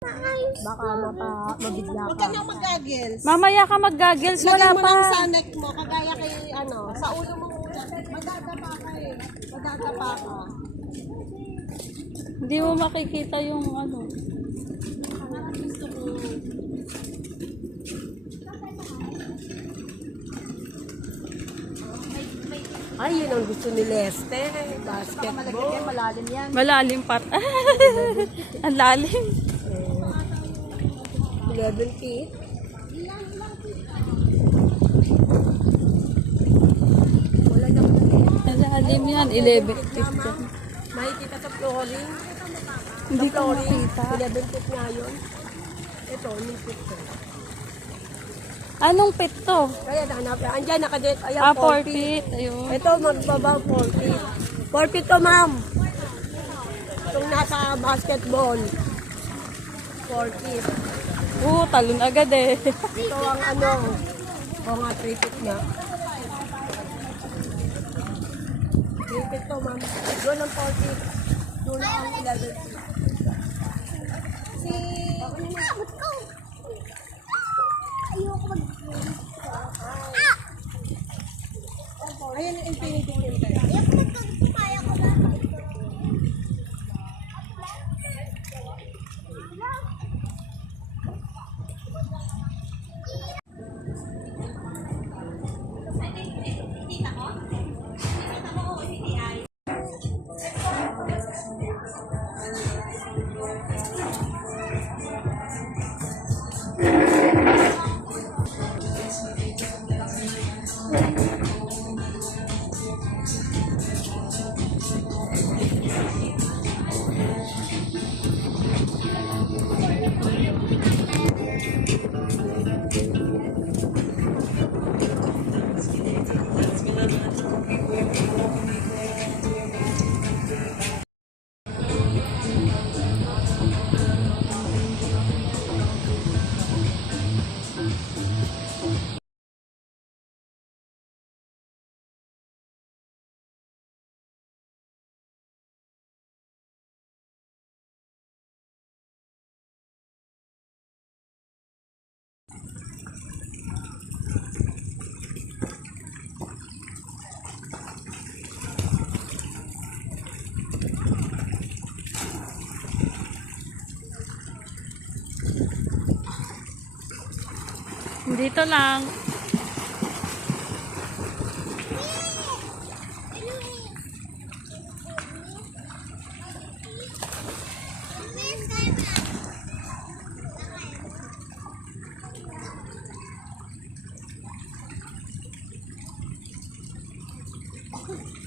Baka mabigla Huwag ka. ka nang mag-goggles. Mamaya ka mag-goggles, wala Lagay mo pa. lang sa neck mo, kagaya kay sa ulo mo muna. Madadapa ka eh. Madadapa ka. Hindi mo makikita yung ano. Gusto ko. Ay, yun ang gusto ni Leste. Basketball. Malalim yan. Malalim pa. Ang lalim. 11 feet. Wala na mo Ang lalim yan. 11 feet yan. Makikita sa flooring. Hindi ko makita. 11 feet nga yun. Ito, may feet to. Anong pit to? Kaya nahanap. Andyan, nakadet. Ayan, 4 feet. Ayun. Ito, magbaba 4 feet. 4 feet to, ma'am. Itong nasa basketball. 4 feet. Talon agad eh. Ito ang ano. O nga, 3 feet nga. 3 feet to, ma'am. Doon ang 4 feet. Doon ang 11 feet. Si... Ba't ko? Ayoko mag... Ayan yung infinity pool tayo. Ayoko magkagpumaya ko na. Dito lang. Ako.